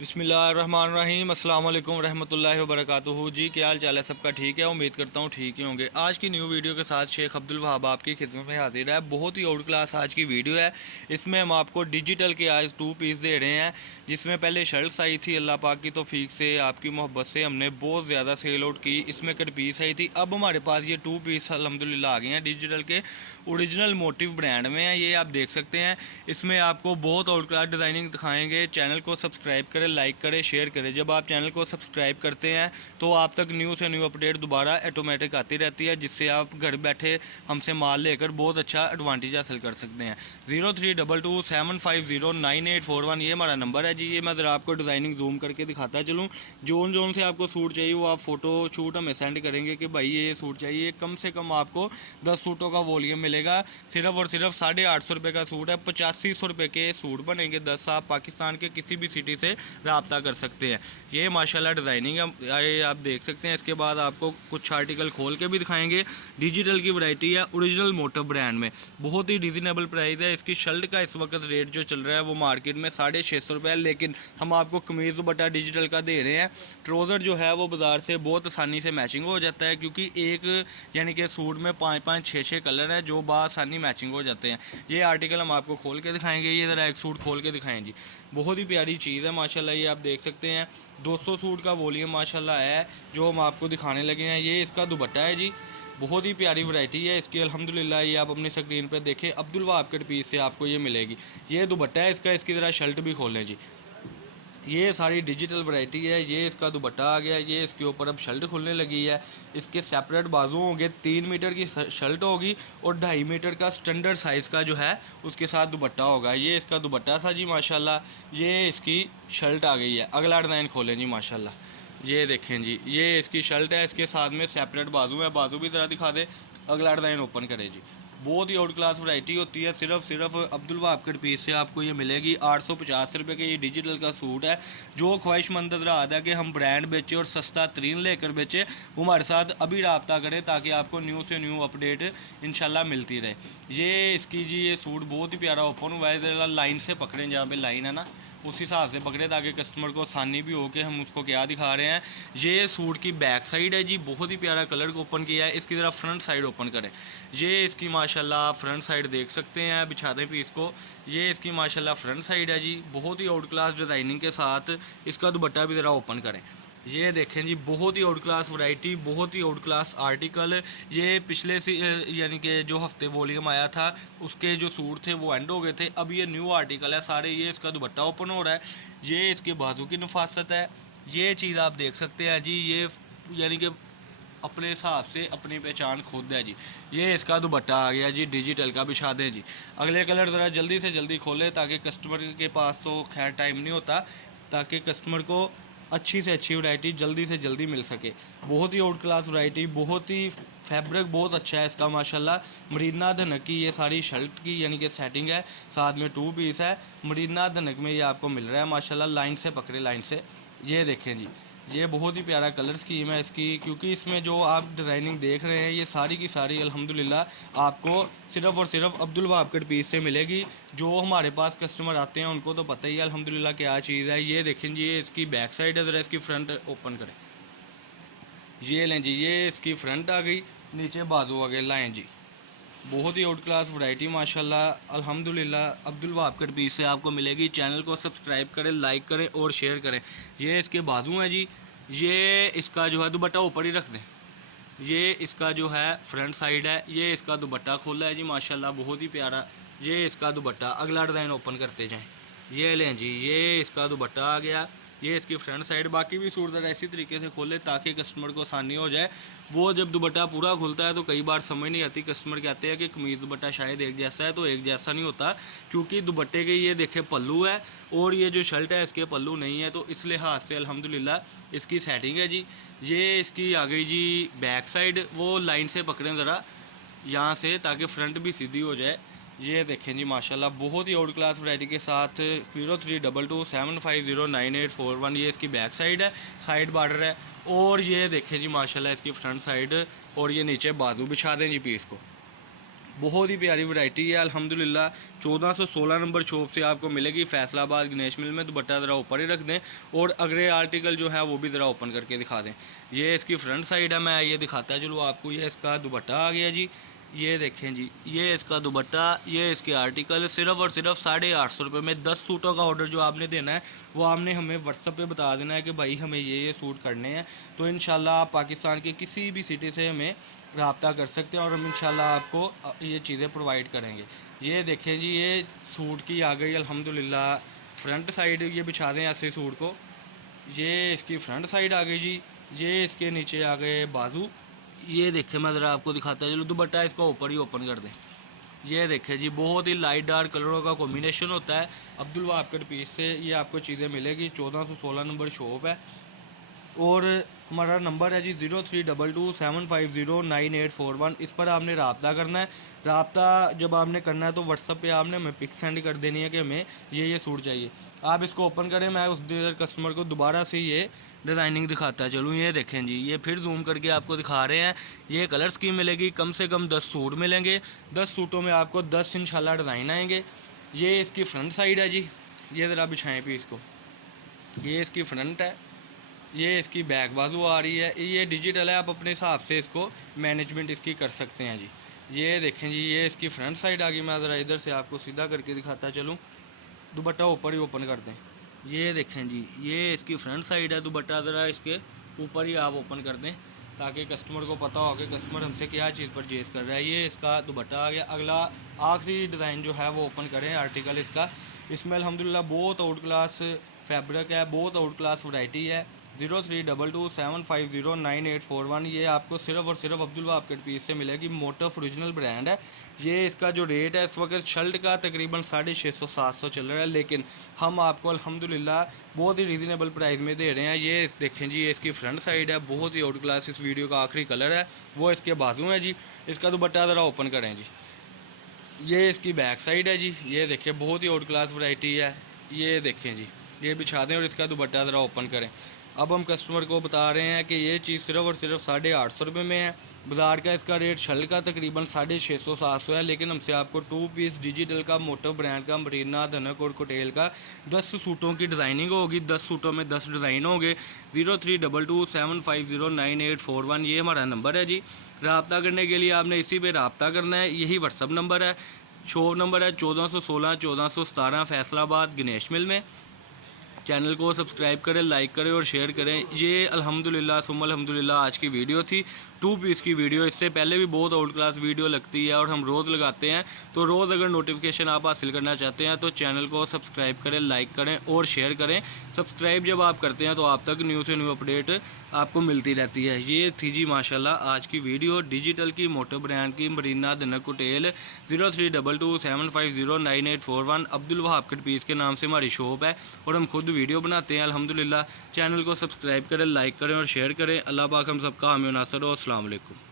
बिस्मिल्लाहिर्रहमानिर्रहीम अस्सलाम वालेकुम रहमतुल्लाहि व बरकातुहू। जी क्या हाल चाल है सबका? ठीक है, उम्मीद करता हूँ ठीक ही होंगे। आज की न्यू वीडियो के साथ शेख अब्दुल वहाब आपकी खिदमत में हाजिर है। बहुत ही आउट क्लास आज की वीडियो है। इसमें हम आपको डिजिटल के आज 2 पीस दे रहे हैं, जिसमें पहले शर्ट्स आई थी। अल्लाह पाक की तौफीक से, आपकी मोहब्बत से हमने बहुत ज़्यादा सेल आउट की। इसमें कट पीस आई थी। अब हमारे पास ये 2 पीस अल्हम्दुलिल्लाह आ गए हैं डिजिटल के, ओरिजिनल मोटिव ब्रांड में है। ये आप देख सकते हैं। इसमें आपको बहुत आउट क्लास डिज़ाइनिंग दिखाएंगे। चैनल को सब्सक्राइब करें, लाइक करें, शेयर करें। जब आप चैनल को सब्सक्राइब करते हैं तो आप तक न्यू से न्यू अपडेट दोबारा ऑटोमेटिक आती रहती है, जिससे आप घर बैठे हमसे माल लेकर बहुत अच्छा एडवांटेज हासिल कर सकते हैं। 032275098841 ये हमारा नंबर है जी। ये मैं ज़रा आपको डिज़ाइनिंग जूम करके दिखाता चलूँ। जोन जोन से आपको सूट चाहिए वो आप फ़ोटो शूट हमें सेंड करेंगे कि भाई ये सूट चाहिए। कम से कम आपको 10 सूटों का वॉल्यूम मिलेगा। सिर्फ और सिर्फ 850 रुपये का सूट है। 8500 रुपये के सूट बनेंगे 10। आप पाकिस्तान के किसी भी सिटी से रब्ता कर सकते हैं। ये माशाल्लाह डिज़ाइनिंग है, आप देख सकते हैं। इसके बाद आपको कुछ आर्टिकल खोल के भी दिखाएंगे। डिजिटल की वैरायटी है, ओरिजिनल मोटिव ब्रांड में, बहुत ही रिजनेबल प्राइस है। इसकी शर्ट का इस वक्त रेट जो चल रहा है वो मार्केट में 650 रुपये है, लेकिन हम आपको कमीज़ दुपट्टा डिजिटल का दे रहे हैं। ट्राउज़र जो है वो बाज़ार से बहुत आसानी से मैचिंग हो जाता है, क्योंकि एक यानी कि सूट में 5-5 6-6 कलर हैं जो बासानी मैचिंग हो जाते हैं। ये आर्टिकल हम आपको खोल के दिखाएंगे। ये ज़रा एक सूट खोल के दिखाएं जी। बहुत ही प्यारी चीज़ है माशाल्लाह। ये आप देख सकते हैं 200 सूट का वॉल्यूम माशाल्लाह है जो हम आपको दिखाने लगे हैं। ये इसका दुपट्टा है जी। बहुत ही प्यारी वैरायटी है इसकी अल्हम्दुलिल्लाह। ये आप अपनी स्क्रीन पर देखें, अब्दुल वहाब कट पीस से आपको ये मिलेगी। ये दुपट्टा है इसका। इसकी ज़रा शर्ट भी खोलें जी। ये सारी डिजिटल वैरायटी है। ये इसका दुपट्टा आ गया। ये इसके ऊपर अब शर्ट खुलने लगी है। इसके सेपरेट बाजू होंगे। 3 मीटर की शर्ट होगी और 2.5 मीटर का स्टैंडर्ड साइज़ का जो है उसके साथ दुपट्टा होगा। ये इसका दुपट्टा था जी माशाल्लाह। ये इसकी शर्ट आ गई है। अगला डिज़ाइन खोलें जी माशाल्लाह। ये देखें जी, ये इसकी शर्ट है। इसके साथ में सेपरेट बाजू है। बाजू भी ज़रा दिखा दे। अगला डिज़ाइन ओपन करें जी। बहुत ही आउट क्लास वैरायटी होती है। सिर्फ अब्दुल वहाब कट पीस से आपको ये मिलेगी 850 रुपये के। ये डिजिटल का सूट है। जो ख्वाहिशमंद हज़रात है कि हम ब्रांड बेचें और सस्ता तरीन लेकर बेचें, वो हमारे साथ अभी रब्ता करें ताकि आपको न्यू से न्यू अपडेट इंशाल्लाह मिलती रहे। ये इसकी जी ये सूट बहुत ही प्यारा ओपन हुआ है। ज़रा लाइन से पकड़ें, जहाँ पे लाइन है ना उस हिसाब से पकड़े ताकि कस्टमर को आसानी भी हो कि हम उसको क्या दिखा रहे हैं। ये सूट की बैक साइड है जी। बहुत ही प्यारा कलर को ओपन किया है। इसकी ज़रा फ्रंट साइड ओपन करें। ये इसकी माशाल्लाह फ्रंट साइड देख सकते हैं। बिछा दें पीस को। ये इसकी माशाल्लाह फ्रंट साइड है जी। बहुत ही आउट क्लास डिज़ाइनिंग के साथ इसका दुपट्टा भी ज़रा ओपन करें। ये देखें जी, बहुत ही आउट क्लास वैरायटी, बहुत ही आउट क्लास आर्टिकल। ये पिछले यानी कि जो हफ्ते वॉल्यूम आया था उसके जो सूट थे वो एंड हो गए थे। अब ये न्यू आर्टिकल है सारे। ये इसका दुपट्टा ओपन हो रहा है। ये इसके बाजू की नफासत है। ये चीज़ आप देख सकते हैं जी। ये यानी कि अपने हिसाब से अपनी पहचान खुद है जी। ये इसका दुपट्टा आ गया जी डिजिटल का। बिछा दें जी। अगले कलर ज़रा जल्दी से जल्दी खोलें ताकि कस्टमर के पास तो खैर टाइम नहीं होता, ताकि कस्टमर को अच्छी से अच्छी वैरायटी जल्दी से जल्दी मिल सके। बहुत ही आउट क्लास वैरायटी, बहुत ही फैब्रिक बहुत अच्छा है इसका माशाल्लाह। मरीना धनक की ये सारी शर्ट की यानी कि सेटिंग है। साथ में 2 पीस है। मरीना धनक में ये आपको मिल रहा है माशाल्लाह। लाइन से पकड़े, लाइन से। ये देखें जी, ये बहुत ही प्यारा कलर स्कीम है इसकी, क्योंकि इसमें जो आप डिज़ाइनिंग देख रहे हैं ये सारी की सारी अल्हम्दुलिल्लाह आपको सिर्फ़ और सिर्फ अब्दुल वहाब कट पीस से मिलेगी। जो हमारे पास कस्टमर आते हैं उनको तो पता ही है अल्हम्दुलिल्लाह क्या चीज़ है। ये देखें जी, ये इसकी बैक साइड है। ज़रा इसकी फ्रंट ओपन करें। ये लें जी, ये इसकी फ्रंट आ गई, नीचे बाजू आ गए, लाएँ जी। बहुत ही आउट क्लास वैरायटी माशाल्लाह अल्हम्दुलिल्लाह अब्दुल वहाब कट पीस से आपको मिलेगी। चैनल को सब्सक्राइब करें, लाइक करें और शेयर करें। ये इसके बाजू हैं जी। ये इसका जो है दुपट्टा ऊपर ही रख दें। ये इसका जो है फ्रंट साइड है। ये इसका दुपट्टा खोला है जी माशाल्लाह, बहुत ही प्यारा। ये इसका दुपट्टा। अगला डिज़ाइन ओपन करते जाएँ। ये लें जी, ये इसका दुपट्टा आ गया। ये इसकी फ्रंट साइड। बाकी भी सूट ज़रा इसी तरीके से खोले ताकि कस्टमर को आसानी हो जाए। वो जब दुपट्टा पूरा खुलता है तो कई बार समझ नहीं आती। कस्टमर कहते हैं कि कमीज़ दुपट्टा शायद एक जैसा है, तो एक जैसा नहीं होता, क्योंकि दुपट्टे के ये देखे पल्लू है और ये जो शर्ट है इसके पल्लू नहीं है। तो इस लिहाज से अल्हम्दुलिल्लाह इसकी सेटिंग है जी। ये इसकी आ गई जी बैक साइड। वो लाइन से पकड़ें ज़रा यहाँ से ताकि फ्रंट भी सीधी हो जाए। ये देखें जी माशाल्लाह, बहुत ही आउट क्लास वैरायटी के साथ 032275098841 ये इसकी बैक साइड है। साइड बॉर्डर है। और ये देखें जी माशाल्लाह इसकी फ्रंट साइड। और ये नीचे बाजू बिछा दें जी पीस को। बहुत ही प्यारी वैरायटी है अल्हम्दुलिल्लाह। 1416 नंबर शॉप से आपको मिलेगी फैसलाबाद गणेश मिल में। दुपट्टा ज़रा ऊपर ही रख दें और अगले आर्टिकल जो है वो भी ज़रा ओपन करके दिखा दें। ये इसकी फ्रंट साइड है, मैं ये दिखाता है चलो आपको। ये इसका दुपट्टा आ गया जी, ये देखें जी, ये इसका दुपट्टा, ये इसके आर्टिकल। सिर्फ और सिर्फ 850 रुपये में 10 सूटों का ऑर्डर जो आपने देना है वो आपने हमें व्हाट्सअप पे बता देना है कि भाई हमें ये सूट करने हैं। तो इंशाल्लाह आप पाकिस्तान के किसी भी सिटी से हमें रब्ता कर सकते हैं और हम इंशाल्लाह आपको ये चीज़ें प्रोवाइड करेंगे। ये देखें जी, ये सूट की आ गई अल्हम्दुलिल्लाह फ्रंट साइड। ये बिछा दें ऐसे सूट को, ये इसकी फ्रंट साइड आ गई जी। ये इसके नीचे आ गए बाजू। ये देखें, मैं ज़रा आपको दिखाता है चलो। दुपट्टा इसको ऊपर ही ओपन कर दें। ये देखें जी, बहुत ही लाइट डार्क कलरों का कॉम्बिनेशन होता है। अब्दुल वहाब कट पीस से ये आपको चीज़ें मिलेगी। 1416 नंबर शॉप है और हमारा नंबर है जी 0322750981। इस पर आपने रब्ता करना है। रब्ता जब आपने करना है तो व्हाट्सअप पे आपने हमें पिक सेंड कर देनी है कि हमें ये सूट चाहिए। आप इसको ओपन करें, मैं उस कस्टमर को दोबारा से ये डिज़ाइनिंग दिखाता है चलो। ये देखें जी, ये फिर जूम करके आपको दिखा रहे हैं। ये कलर स्कीम मिलेगी, कम से कम 10 सूट मिलेंगे। 10 सूटों में आपको 10 इंशाल्लाह डिज़ाइन आएंगे। ये इसकी फ्रंट साइड है जी, ये ज़रा बिछाएँ पीस को। ये इसकी फ्रंट है, ये इसकी बैक बाजू आ रही है। ये डिजिटल है, आप अपने हिसाब से इसको मैनेजमेंट इसकी कर सकते हैं जी। ये देखें जी, ये इसकी फ्रंट साइड आ गई। मैं ज़रा इधर से आपको सीधा करके दिखाता चलूँ। दुपट्टा ऊपर ही ओपन कर दें। ये देखें जी, ये इसकी फ्रंट साइड है। दुपट्टा ज़रा इसके ऊपर ही आप ओपन कर दें ताकि कस्टमर को पता हो कि कस्टमर हमसे क्या चीज़ परचेज़ कर रहा है। ये इसका दुपट्टा आ गया। अगला आखिरी डिज़ाइन जो है वो ओपन करें आर्टिकल इसका। इसमें अल्हम्दुलिल्लाह बहुत आउट क्लास फैब्रिक है, बहुत आउट क्लास वैरायटी है। 0322750981। ये आपको सिर्फ और सिर्फ अब्दुल वहाब कट पीस से मिलेगी। मोटफ ओरिजिनल ब्रांड है। ये इसका जो रेट है इस वक्त शर्ट का तकरीबन 650-700 चल रहा है, लेकिन हम आपको अल्हम्दुलिल्लाह बहुत ही रीज़नेबल प्राइस में दे रहे हैं। ये देखें जी, ये इसकी फ्रंट साइड है, बहुत ही आउट क्लास। इस वीडियो का आखिरी कलर है वो इसके बाजू है जी। इसका दुपट्टा ज़रा ओपन करें जी। ये इसकी बैक साइड है जी। ये देखें, बहुत ही आउट क्लास वैरायटी है। ये देखें जी, ये बिछा दें और इसका दुपट्टा ज़रा ओपन करें। अब हम कस्टमर को बता रहे हैं कि ये चीज़ सिर्फ और सिर्फ 850 रुपये में है। बाज़ार का इसका रेट शल का तकरीबन 650-700 है, लेकिन हमसे आपको 2 पीस डिजिटल का मोटो ब्रांड का मरीना धनक और कोटेल का 10 सूटों की डिज़ाइनिंग होगी। 10 सूटों में 10 डिज़ाइन होंगे। 032275098141 ये हमारा नंबर है जी। रब्ता करने के लिए आपने इसी पे रब्ता करना है। यही व्हाट्सअप नंबर है। शॉप नंबर है 1416 1417 फैसलाबाद गणेश मिल में। चैनल को सब्सक्राइब करें, लाइक करें और शेयर करें। ये अल्हम्दुलिल्लाह सुम्मा अल्हम्दुलिल्लाह आज की वीडियो थी, 2 पीस की वीडियो। इससे पहले भी बहुत आउट क्लास वीडियो लगती है और हम रोज़ लगाते हैं। तो रोज़ अगर नोटिफिकेशन आप हासिल करना चाहते हैं तो चैनल को सब्सक्राइब करें, लाइक करें और शेयर करें। सब्सक्राइब जब आप करते हैं तो आप तक न्यू से न्यू अपडेट आपको मिलती रहती है। ये थी जी माशाल्लाह आज की वीडियो डिजिटल की मोटो ब्रांड की Marina Dhanak hotel. 032275098141 Abdul Wahab cut piece के नाम से हमारी शॉप है और हम खुद वीडियो बनाते हैं अल्हम्दुलिल्लाह। चैनल को सब्सक्राइब करें, लाइक करें और शेयर करें। अल्लाह पाक हम सबका हामी नासर हो। अस्सलाम वालेकुम।